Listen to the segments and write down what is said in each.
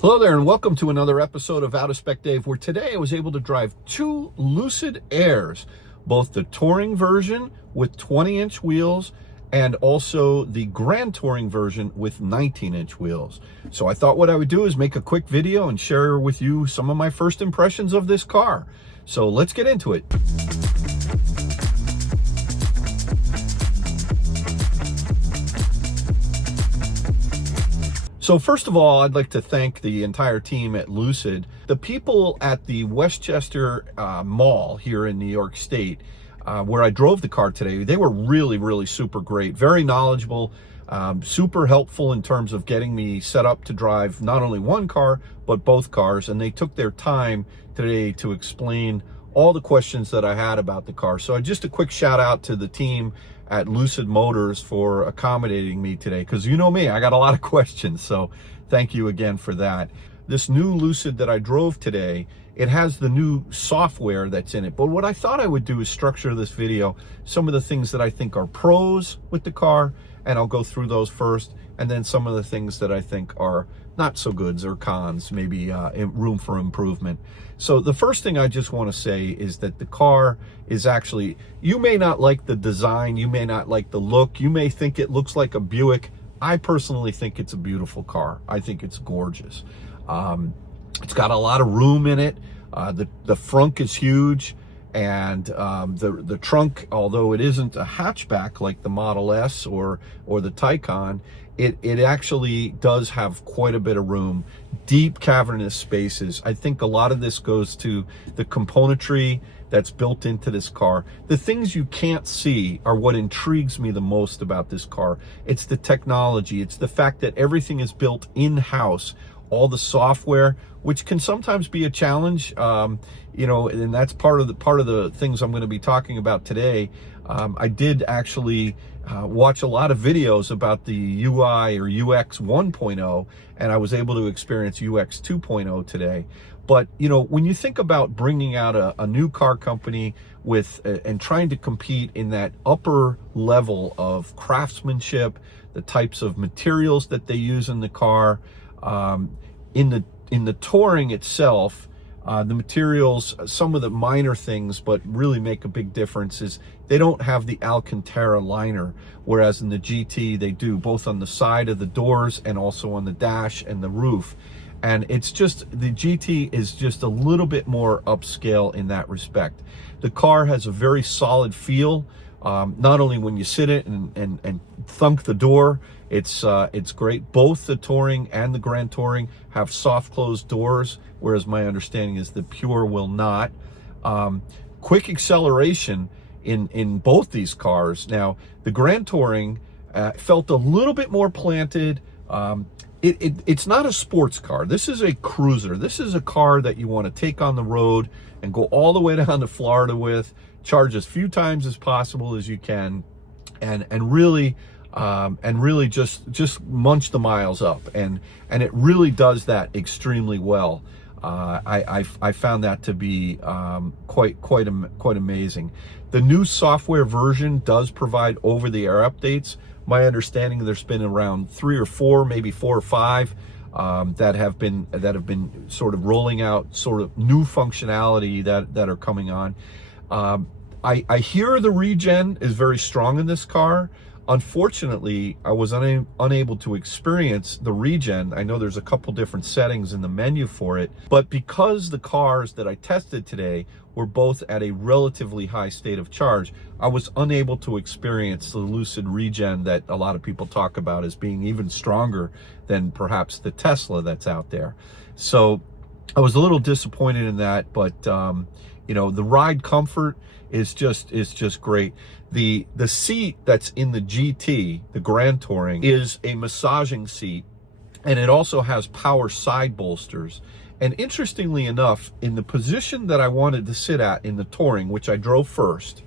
Hello there and welcome to another episode of Out of Spec Dave, where today I was able to drive two Lucid Airs, both the touring version with 20-inch wheels and also the Grand Touring version with 19-inch wheels. So I thought what I would do is make a quick video and share with you some of my first impressions of this car. So let's get into it. So first of all, I'd like to thank the entire team at Lucid. The people at the Westchester Mall here in New York State, where I drove the car today, they were really super great, very knowledgeable, super helpful in terms of getting me set up to drive not only one car, but both cars. And they took their time today to explain all the questions that I had about the car. So just a quick shout out to the team at Lucid Motors for accommodating me today, because you know me, I got a lot of questions, so thank you again for that. This new Lucid that I drove today, it has the new software that's in it, but what I thought I would do is structure this video some of the things that I think are pros with the car, and I'll go through those first, and then some of the things that I think are not so goods or cons, maybe room for improvement. So the first thing I just want to say is that the car is actually, you may not like the design, you may not like the look, you may think it looks like a Buick. I personally think it's a beautiful car. I think it's gorgeous. It's got a lot of room in it. The frunk is huge, and the trunk, although it isn't a hatchback like the Model S or the Taycan, it actually does have quite a bit of room, deep cavernous spaces. I think a lot of this goes to the componentry that's built into this car. The things you can't see are what intrigues me the most about this car. It's the technology. It's the fact that everything is built in-house. All the software, which can sometimes be a challenge, you know, and that's part of the things I'm going to be talking about today. I did actually watch a lot of videos about the UI or UX 1.0, and I was able to experience UX 2.0 today. But you know, when you think about bringing out a new car company with and trying to compete in that upper level of craftsmanship, the types of materials that they use in the car, in the touring itself, the materials, some of the minor things, but really make a big difference, is they don't have the Alcantara liner, whereas in the GT they do, both on the side of the doors and also on the dash and the roof. And it's just, the GT is just a little bit more upscale in that respect. The car has a very solid feel, not only when you sit it and thunk the door. It's great. Both the Touring and the Grand Touring have soft closed doors, whereas my understanding is the Pure will not. Quick acceleration in both these cars. Now, the Grand Touring felt a little bit more planted. It's not a sports car. This is a cruiser. This is a car that you want to take on the road and go all the way down to Florida with, charge as few times as possible as you can, and really just munch the miles up, and it really does that extremely well. I found that to be quite amazing. The new software version does provide over-the-air updates. My understanding, there's been around 3 or 4, maybe 4 or 5 that have been sort of rolling out sort of new functionality that are coming on. I hear the regen is very strong in this car. Unfortunately, I was unable to experience the regen. I know there's a couple different settings in the menu for it, but because the cars that I tested today were both at a relatively high state of charge, I was unable to experience the Lucid regen that a lot of people talk about as being even stronger than perhaps the Tesla that's out there. So I was a little disappointed in that, but you know, the ride comfort is just great. The seat that's in the GT, the Grand Touring, is a massaging seat, and it also has power side bolsters. And interestingly enough, in the position that I wanted to sit at in the Touring, which I drove first,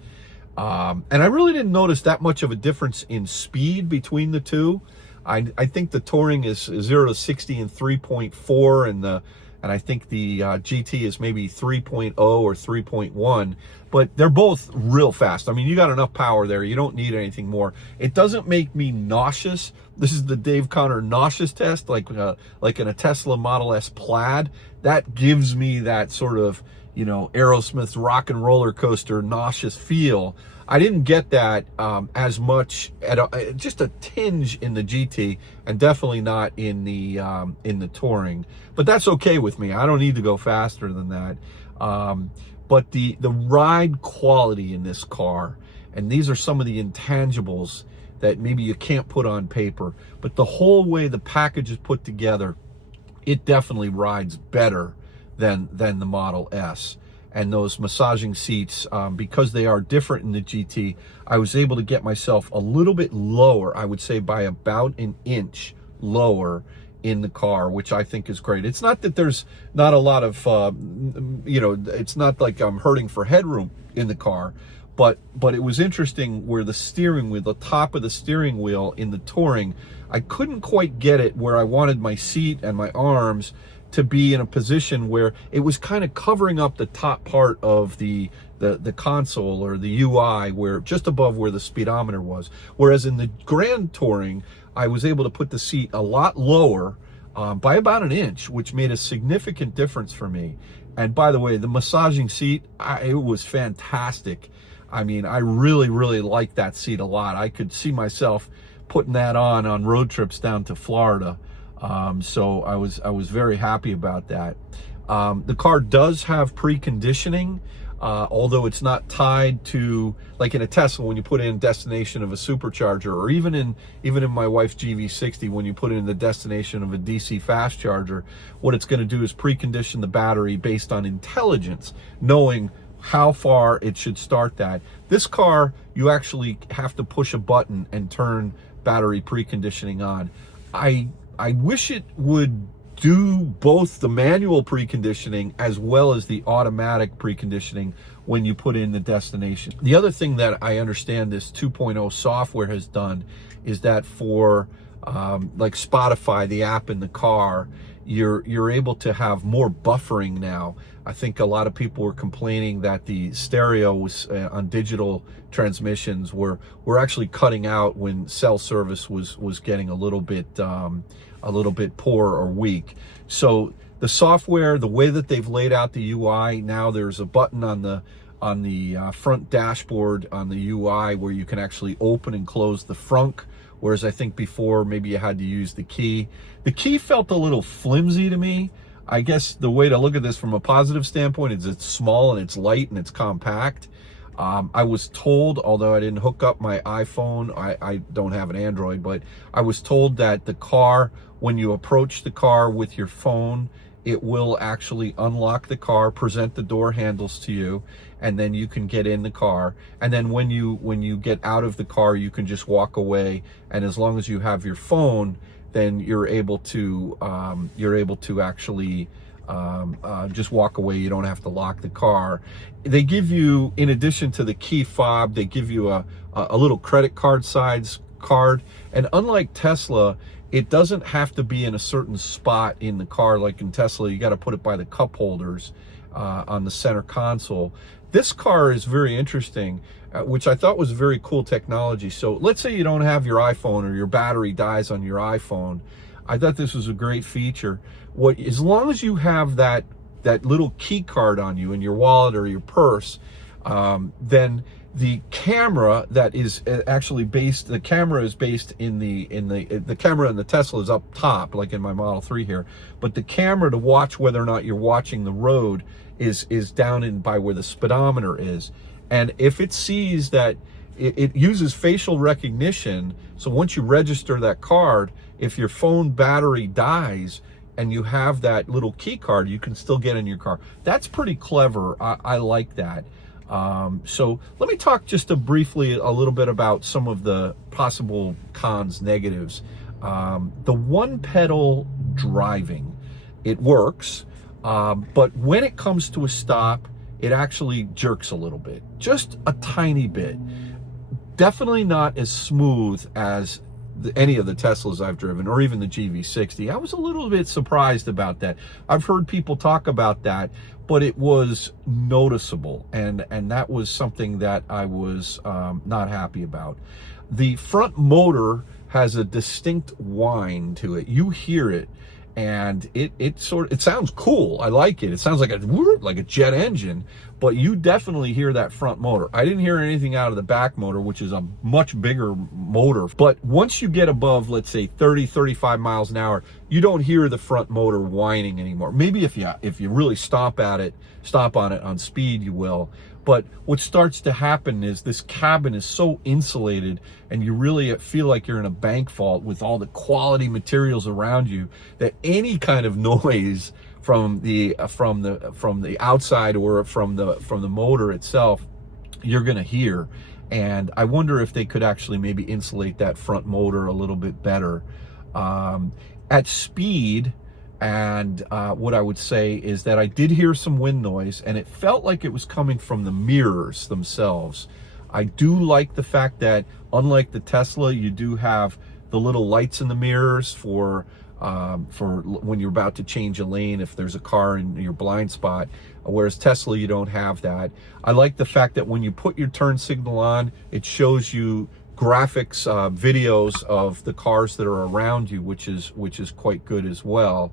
and I really didn't notice that much of a difference in speed between the two. I think the Touring is 0 to 60 in 3.4, and I think the GT is maybe 3.0 or 3.1, but they're both real fast. I mean, you got enough power there. You don't need anything more. It doesn't make me nauseous This is the Dave Connor nauseous test, like in a Tesla Model S Plaid. That gives me that sort of, you know, Aerosmith's rock and roller coaster nauseous feel. I didn't get that as much just a tinge in the GT, and definitely not in the Touring. But that's okay with me. I don't need to go faster than that. But the ride quality in this car, and these are some of the intangibles that maybe you can't put on paper, but the whole way the package is put together, it definitely rides better than the Model S. And those massaging seats, because they are different in the GT, I was able to get myself a little bit lower, I would say by about an inch lower in the car, which I think is great. It's not that there's not a lot of, you know, it's not like I'm hurting for headroom in the car, but it was interesting where the steering wheel, the top of the steering wheel in the Touring, I couldn't quite get it where I wanted my seat and my arms to be in a position where it was kind of covering up the top part of the console or the UI, where just above where the speedometer was. Whereas in the Grand Touring, I was able to put the seat a lot lower by about an inch, which made a significant difference for me. And by the way, the massaging seat, it was fantastic. I mean, I really, really liked that seat a lot. I could see myself putting that on road trips down to Florida. So I was very happy about that. The car does have preconditioning, although it's not tied to, like in a Tesla, when you put in destination of a supercharger, or even in my wife's GV60, when you put in the destination of a DC fast charger, what it's going to do is precondition the battery based on intelligence, knowing how far it should start that. This car, you actually have to push a button and turn battery preconditioning on. I wish it would do both the manual preconditioning as well as the automatic preconditioning when you put in the destination. The other thing that I understand this 2.0 software has done is that for like Spotify, the app in the car, you're able to have more buffering now. I think a lot of people were complaining that the stereo was on digital transmissions were actually cutting out when cell service was getting a little bit poor or weak. So the software, the way that they've laid out the UI, now there's a button on the front dashboard on the UI where you can actually open and close the frunk, whereas I think before maybe you had to use the key. The key felt a little flimsy to me. I guess the way to look at this from a positive standpoint is it's small and it's light and it's compact. I was told, although I didn't hook up my iPhone, I don't have an Android, but I was told that the car, when you approach the car with your phone, it will actually unlock the car, present the door handles to you, and then you can get in the car. And then when you get out of the car, you can just walk away. And as long as you have your phone, then you're able to actually just walk away. You don't have to lock the car. They give you, in addition to the key fob, they give you a little credit card size card. And unlike Tesla, it doesn't have to be in a certain spot in the car. Like in Tesla, you got to put it by the cup holders on the center console. This car is very interesting, which I thought was very cool technology. So let's say you don't have your iPhone or your battery dies on your iPhone. I thought this was a great feature. As long as you have that little key card on you in your wallet or your purse, then the camera that is actually based, the camera is based in the camera in the Tesla is up top, like in my Model 3 here, but the camera to watch whether or not you're watching the road is down in by where the speedometer is. And if it sees that, it uses facial recognition. So once you register that card, if your phone battery dies and you have that little key card, you can still get in your car. That's pretty clever. I like that. So let me talk just briefly a little bit about some of the possible cons, negatives. The one pedal driving, it works, but when it comes to a stop, it actually jerks a little bit, just a tiny bit. Definitely not as smooth as any of the Teslas I've driven, or even the GV60. I was a little bit surprised about that. I've heard people talk about that, but it was noticeable, and that was something that I was not happy about. The front motor has a distinct whine to it. You hear it, and it sounds cool. I like it. It sounds like a jet engine, but you definitely hear that front motor. I didn't hear anything out of the back motor, which is a much bigger motor. But once you get above, let's say 30, 35 miles an hour, you don't hear the front motor whining anymore. Maybe if you really stomp on it on speed, you will. But what starts to happen is this cabin is so insulated, and you really feel like you're in a bank vault with all the quality materials around you, that any kind of noise from the outside or from the motor itself, you're going to hear. And I wonder if they could actually maybe insulate that front motor a little bit better at speed. And what I would say is that I did hear some wind noise, and it felt like it was coming from the mirrors themselves. I do like the fact that, unlike the Tesla, you do have the little lights in the mirrors for when you're about to change a lane if there's a car in your blind spot, whereas Tesla, you don't have that. I like the fact that when you put your turn signal on, it shows you graphics, videos of the cars that are around you, which is quite good as well.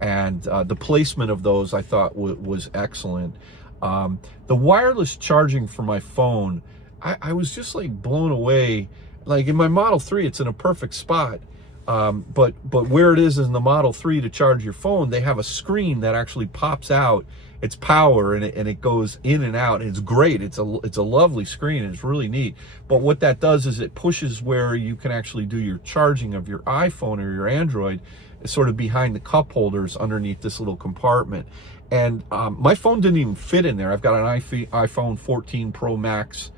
And the placement of those I thought was excellent. The wireless charging for my phone, I was just like blown away. Like in my Model 3, it's in a perfect spot. But where it is in the Model 3 to charge your phone, they have a screen that actually pops out its power, and it goes in and out. It's great. It's a lovely screen, and it's really neat. But what that does is it pushes where you can actually do your charging of your iPhone or your Android, sort of behind the cup holders underneath this little compartment. And my phone didn't even fit in there. I've got an iPhone 14 Pro Max,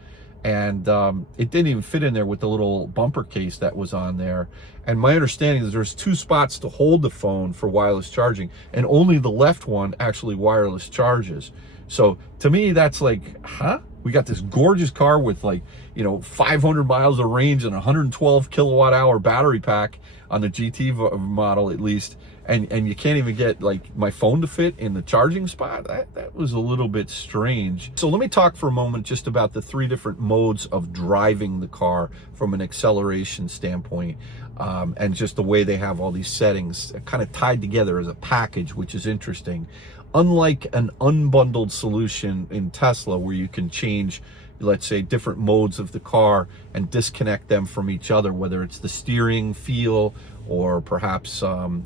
and it didn't even fit in there with the little bumper case that was on there. And my understanding is there's 2 spots to hold the phone for wireless charging, and only the left one actually wireless charges. So to me, that's like, huh? We got this gorgeous car with 500 miles of range and 112 kilowatt hour battery pack on the GT model, at least, and you can't even get like my phone to fit in the charging spot. That was a little bit strange. So let me talk for a moment just about the 3 different modes of driving the car from an acceleration standpoint, and just the way they have all these settings kind of tied together as a package, which is interesting. Unlike an unbundled solution in Tesla, where you can change, let's say, different modes of the car and disconnect them from each other, whether it's the steering feel or perhaps on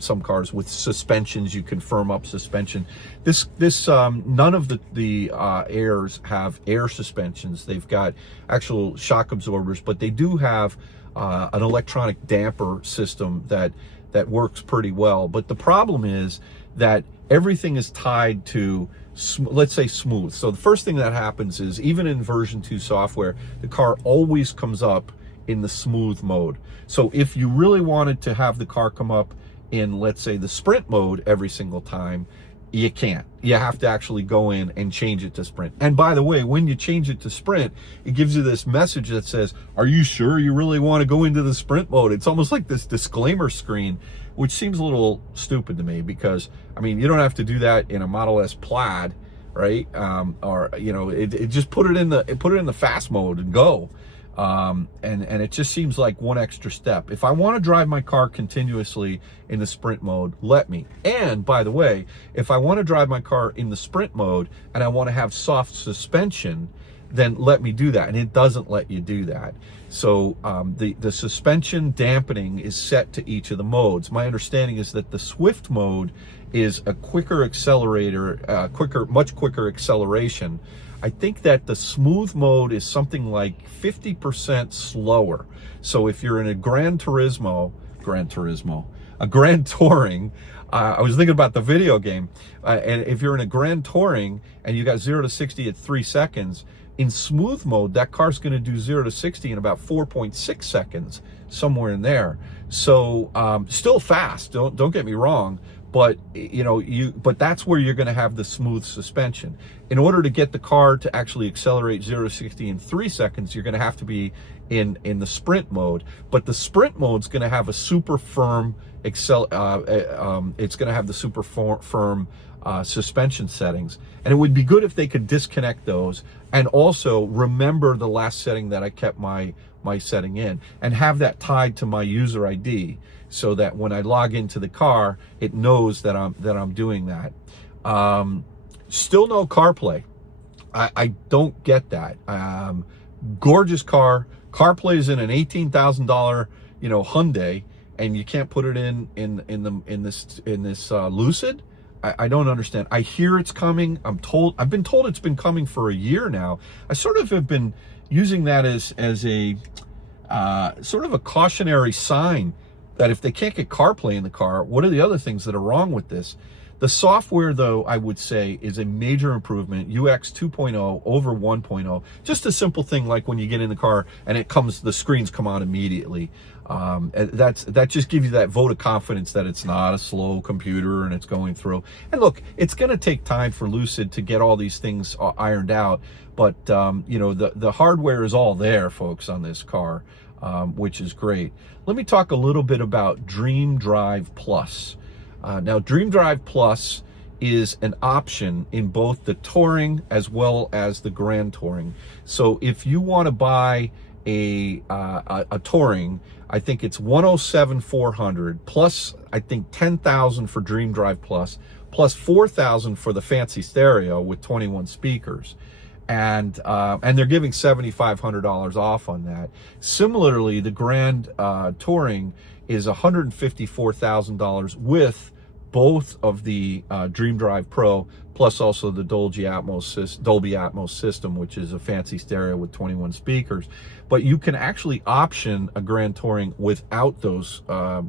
some cars with suspensions, you can firm up suspension. This none of the Airs have air suspensions. They've got actual shock absorbers, but they do have an electronic damper system that works pretty well. But the problem is that everything is tied to, let's say, smooth. So the first thing that happens is, even in version 2 software, the car always comes up in the smooth mode. So if you really wanted to have the car come up in, let's say, the sprint mode every single time, you can't. You have to actually go in and change it to sprint. And by the way, when you change it to sprint, it gives you this message that says, are you sure you really want to go into the sprint mode? It's almost like this disclaimer screen, which seems a little stupid to me, because I mean, you don't have to do that in a Model S Plaid, right? Or it just put it in the fast mode and go. And it just seems like one extra step. If I want to drive my car continuously in the sprint mode, let me. And by the way, if I want to drive my car in the sprint mode and I want to have soft suspension, then let me do that. And it doesn't let you do that. So the suspension dampening is set to each of the modes. My understanding is that the Swift mode is a quicker accelerator, much quicker acceleration. I think that the smooth mode is something like 50% slower. So if you're in a Gran Turismo, a Grand Touring, I was thinking about the video game, and if you're in a Grand Touring and you got 0 to 60 at 3 seconds, in smooth mode, that car's going to do 0 to 60 in about 4.6 seconds, somewhere in there. So still fast, don't get me wrong, but but that's where you're going to have the smooth suspension. In order to get the car to actually accelerate 0 to 60 in 3 seconds, you're going to have to be in the sprint mode. But the sprint mode's going to have a super firm it's going to have the super firm suspension settings, and it would be good if they could disconnect those and also remember the last setting that I kept my my setting in, and have that tied to my user ID, so that when I log into the car, it knows that I'm doing that. Still no CarPlay. I don't get that. Gorgeous car. CarPlay is in an $18,000 Hyundai, and you can't put it in this Lucid. I don't understand. I hear it's coming. I've been told it's been coming for a year now. I sort of have been using that as a sort of a cautionary sign that if they can't get CarPlay in the car, what are the other things that are wrong with this? The software, though, I would say is a major improvement. UX 2.0 over 1.0. Just a simple thing like when you get in the car and the screens come on immediately. That just gives you that vote of confidence that it's not a slow computer and it's going through. And look, it's going to take time for Lucid to get all these things ironed out, but the hardware is all there, folks, on this car, which is great. Let me talk a little bit about Dream Drive Plus. Now, Dream Drive Plus is an option in both the Touring as well as the Grand Touring. So if you want to buy a Touring, I think it's $107,400 plus, I think, $10,000 for Dream Drive Plus, plus $4,000 for the fancy stereo with 21 speakers. And they're giving $7,500 off on that. Similarly, the Grand Touring is $154,000 with both of the Dream Drive Pro, plus also the Dolby Atmos system, which is a fancy stereo with 21 speakers. But you can actually option a Grand Touring without those,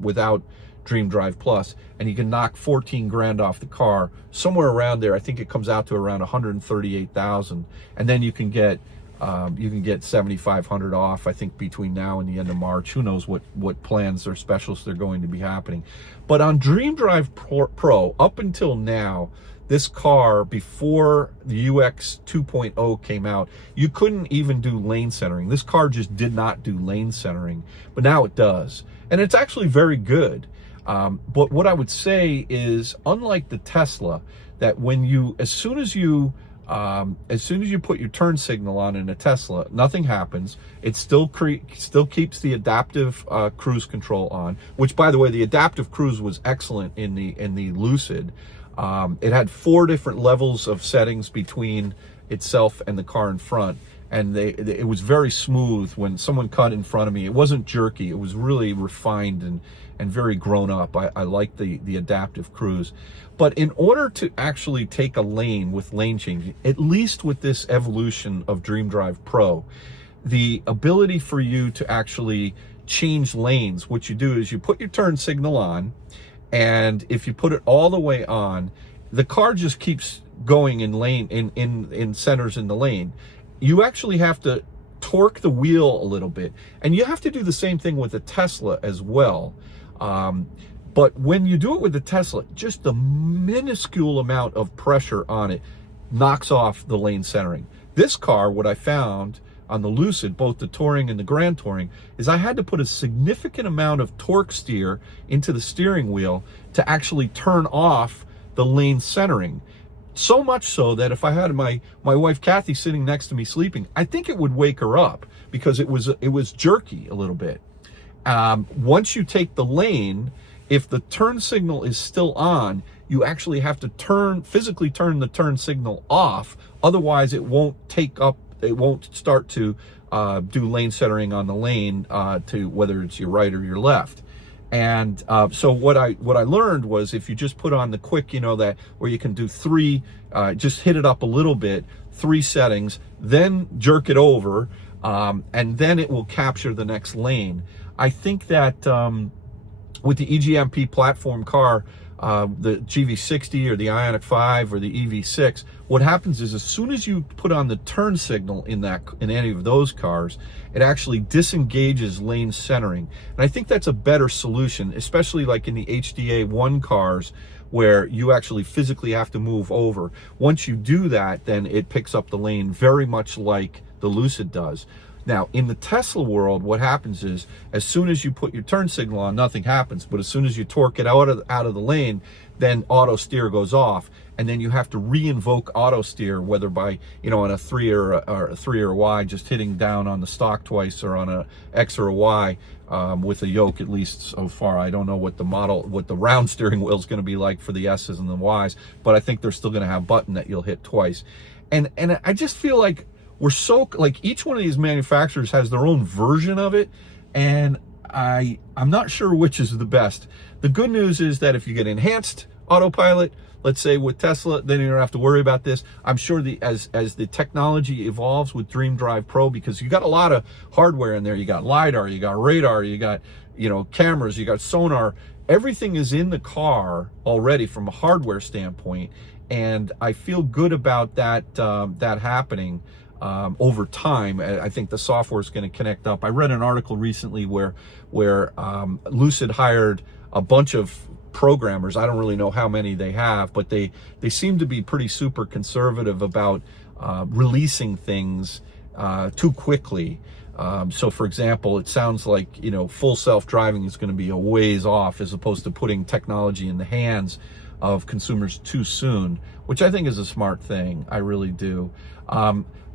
without Dream Drive Plus, and you can knock 14 grand off the car, somewhere around there. I think it comes out to around 138,000, and then you can get 7,500 off, I think, between now and the end of March. Who knows what plans or specials they're going to be happening. But on Dream Drive Pro, up until now, this car, before the UX 2.0 came out, you couldn't even do lane centering. This car just did not do lane centering, but now it does. And it's actually very good. But what I would say is, unlike the Tesla, that as soon as you put your turn signal on in a Tesla, nothing happens. It still keeps the adaptive cruise control on, which, by the way, the adaptive cruise was excellent in the Lucid. It had 4 different levels of settings between itself and the car in front, and it was very smooth. When someone cut in front of me, it wasn't jerky. It was really refined and very grown up. I like the adaptive cruise. But in order to actually take a lane with lane changing, at least with this evolution of Dream Drive Pro, the ability for you to actually change lanes, what you do is you put your turn signal on, and if you put it all the way on, the car just keeps going in centers in the lane. You actually have to torque the wheel a little bit, and you have to do the same thing with the Tesla as well. But when you do it with the Tesla, just the minuscule amount of pressure on it knocks off the lane centering. This car, what I found on the Lucid, both the Touring and the Grand Touring, is I had to put a significant amount of torque steer into the steering wheel to actually turn off the lane centering. So much so that if I had my wife Kathy sitting next to me sleeping, I think it would wake her up, because it was jerky a little bit. Once you take the lane, if the turn signal is still on, you actually have to physically turn the turn signal off. Otherwise, it won't start to do lane centering on the lane, to whether it's your right or your left. And so what I learned was, if you just put on the quick, that where you can do 3, just hit it up a little bit, 3 settings, then jerk it over, and then it will capture the next lane. I think that with the EGMP platform car, the GV60 or the Ioniq 5 or the EV6, what happens is, as soon as you put on the turn signal in any of those cars, it actually disengages lane centering. And I think that's a better solution, especially like in the HDA1 cars, where you actually physically have to move over. Once you do that, then it picks up the lane very much like the Lucid does. Now, in the Tesla world, what happens is as soon as you put your turn signal on, nothing happens. But as soon as you torque it out of the lane, then auto steer goes off. And then you have to re-invoke auto steer, whether by, on a 3 or a 3 or a Y, just hitting down on the stock twice, or on a X or a Y with a yoke, at least so far. I don't know what the round steering wheel is going to be like for the S's and the Y's, but I think they're still going to have a button that you'll hit twice. And I just feel like we're so, like, each one of these manufacturers has their own version of it, and I'm not sure which is the best. The good news is that if you get enhanced autopilot, let's say with Tesla, then you don't have to worry about this. I'm sure as the technology evolves with Dream Drive Pro, because you got a lot of hardware in there. You got LiDAR, you got radar, you got, cameras, you got sonar. Everything is in the car already from a hardware standpoint. And I feel good about that happening over time. I think the software is going to connect up. I read an article recently where Lucid hired a bunch of programmers. I don't really know how many they have, but they seem to be pretty super conservative about releasing things too quickly. So for example, it sounds like, full self-driving is going to be a ways off, as opposed to putting technology in the hands of consumers too soon, which I think is a smart thing. I really do.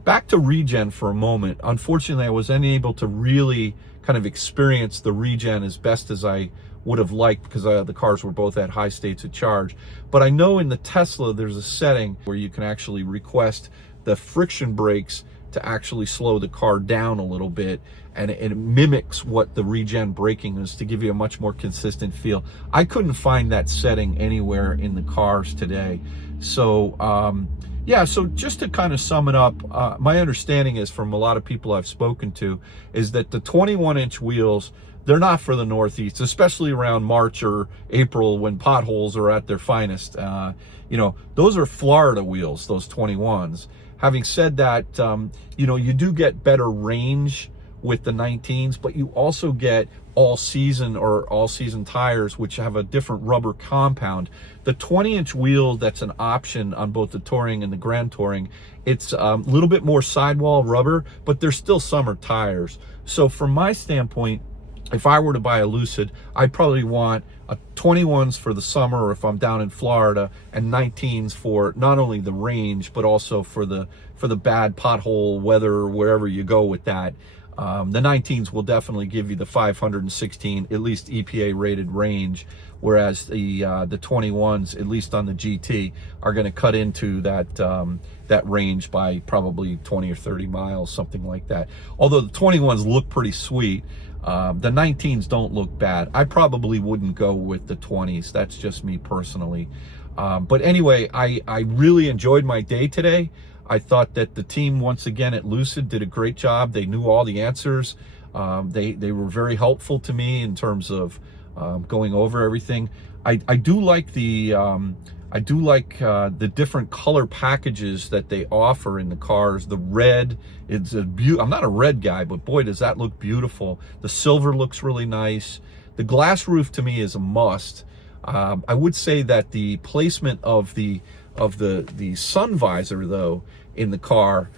Back to regen for a moment. Unfortunately, I was unable to really kind of experience the regen as best as I would have liked, because the cars were both at high states of charge. But I know in the Tesla, there's a setting where you can actually request the friction brakes to actually slow the car down a little bit, and it mimics what the regen braking is to give you a much more consistent feel. I couldn't find that setting anywhere in the cars today. So yeah, so just to kind of sum it up, my understanding is, from a lot of people I've spoken to, is that the 21-inch wheels, they're not for the Northeast, especially around March or April when potholes are at their finest. Those are Florida wheels, those 21s. Having said that, you do get better range with the 19s, but you also get all season tires, which have a different rubber compound. The 20-inch wheel, that's an option on both the Touring and the Grand Touring. It's a little bit more sidewall rubber, but they're still summer tires. So from my standpoint, if I were to buy a Lucid, I'd probably want a 21s for the summer, or if I'm down in Florida, and 19s for not only the range, but also for the bad pothole weather, wherever you go with that. The 19s will definitely give you the 516, at least EPA rated range, whereas the 21s, at least on the GT, are going to cut into that range by probably 20 or 30 miles, something like that. Although the 21s look pretty sweet, the 19s don't look bad. I probably wouldn't go with the 20s. That's just me personally. But anyway, I really enjoyed my day today. I thought that the team, once again, at Lucid did a great job. They knew all the answers. They were very helpful to me in terms of going over everything. I do like the different color packages that they offer in the cars. The red, I'm not a red guy, but boy, does that look beautiful. The silver looks really nice. The glass roof to me is a must. I would say that the placement of the sun visor, though, in the car,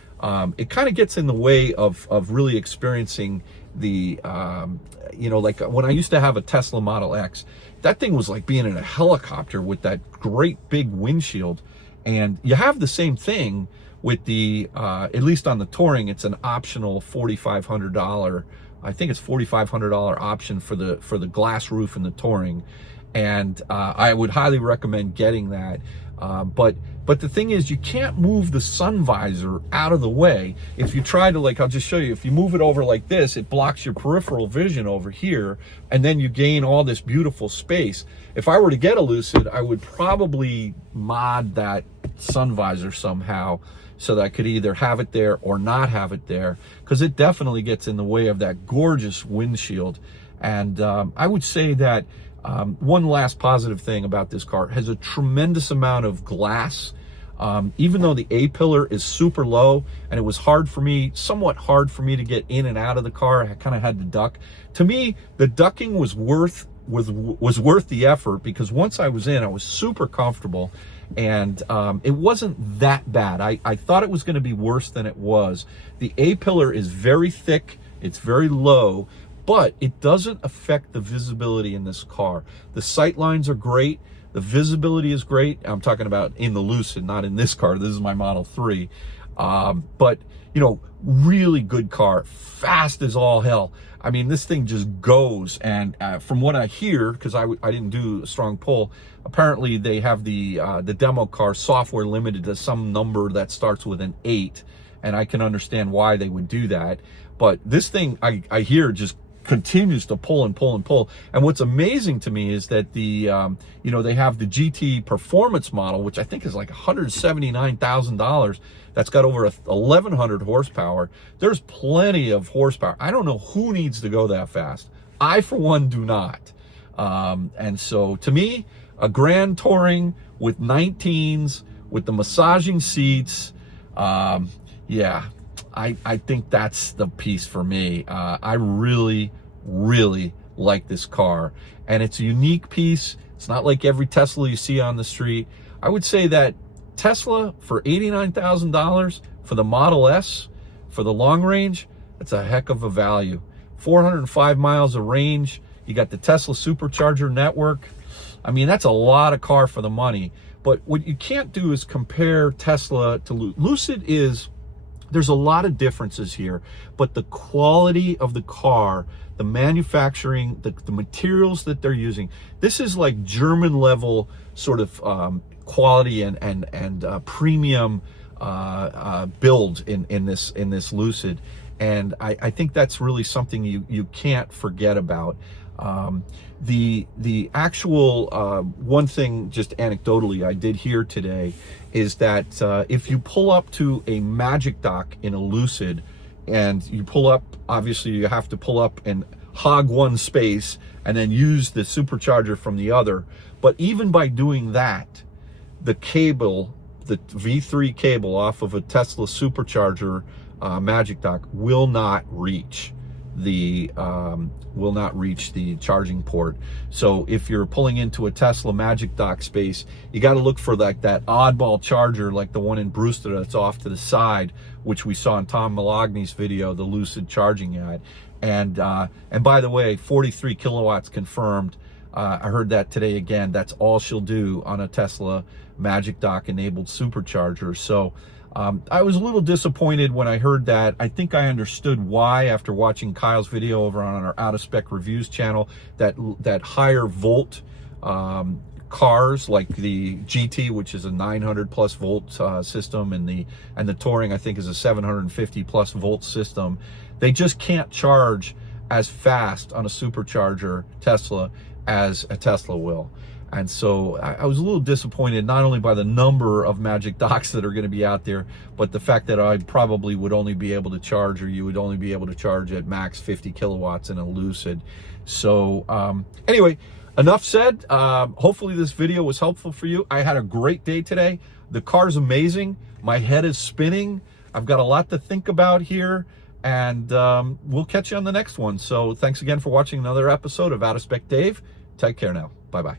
it kind of gets in the way of really experiencing the like when I used to have a Tesla Model X, that thing was like being in a helicopter with that great big windshield. And you have the same thing with the at least on the Touring. It's an optional $4,500, I think it's $4,500 option for the glass roof in the Touring. And I would highly recommend getting that. But the thing is, you can't move the sun visor out of the way. If you try to, like, I'll just show you, if you move it over like this, it blocks your peripheral vision over here, and then you gain all this beautiful space. If I were to get a Lucid, I would probably mod that sun visor somehow so that I could either have it there or not have it there, because it definitely gets in the way of that gorgeous windshield. And I would say that one last positive thing about this car, has a tremendous amount of glass. Even though the A-pillar is super low, and it was somewhat hard for me to get in and out of the car, I kind of had to duck. To me, the ducking was worth was worth the effort, because once I was in, I was super comfortable, and it wasn't that bad. I thought it was going to be worse than it was. The A-pillar is very thick, it's very low, but it doesn't affect the visibility in this car. The sight lines are great, the visibility is great. I'm talking about in the Lucid, not in this car. This is my Model 3. But, you know, really good car, fast as all hell. I mean, this thing just goes, and from what I hear, because I didn't do a strong pull, apparently they have the demo car software limited to some number that starts with an 8, and I can understand why they would do that. But this thing, I hear, just continues to pull and pull and pull. And what's amazing to me is that the you know, they have the GT Performance model, which I think is like $179,000. That's got over 1,100 horsepower. There's plenty of horsepower. I don't know who needs to go that fast. I, for one, do not. And so, to me, a Grand Touring with 19s, with the massaging seats, yeah, I think that's the piece for me. I really, really like this car. And it's a unique piece. It's not like every Tesla you see on the street. I would say that Tesla, for $89,000 for the Model S, for the long range, that's a heck of a value. 405 miles of range. You got the Tesla Supercharger network. I mean, that's a lot of car for the money. But what you can't do is compare Tesla to Lucid. There's a lot of differences here, but the quality of the car, the manufacturing, the materials that they're using, this is like German level sort of quality and premium build in this Lucid. And I think that's really something you can't forget about. The actual one thing, just anecdotally, I did hear today is that if you pull up to a Magic Dock in a Lucid, and you pull up, obviously you have to pull up and hog one space and then use the Supercharger from the other. But even by doing that, the cable, the V3 cable off of a Tesla Supercharger Magic Dock will not reach the charging port. So if you're pulling into a Tesla Magic Dock space, you got to look for like that oddball charger, like the one in Brewster that's off to the side, which we saw in Tom Malogny's video, the Lucid charging ad. And by the way, 43 kilowatts confirmed. I heard that today again. That's all she'll do on a Tesla Magic Dock enabled Supercharger. So I was a little disappointed when I heard that. I think I understood why after watching Kyle's video over on our Out of Spec Reviews channel, that higher volt cars like the GT, which is a 900 plus volt system, and the Touring, I think, is a 750 plus volt system. They just can't charge as fast on a Supercharger Tesla as a Tesla will. And so I was a little disappointed, not only by the number of Magic Docks that are going to be out there, but the fact that I probably would only be able to charge, or you would only be able to charge at max 50 kilowatts in a Lucid. So anyway, enough said. Hopefully this video was helpful for you. I had a great day today. The car's amazing. My head is spinning. I've got a lot to think about here. And we'll catch you on the next one. So thanks again for watching another episode of Out of Spec Dave. Take care now. Bye-bye.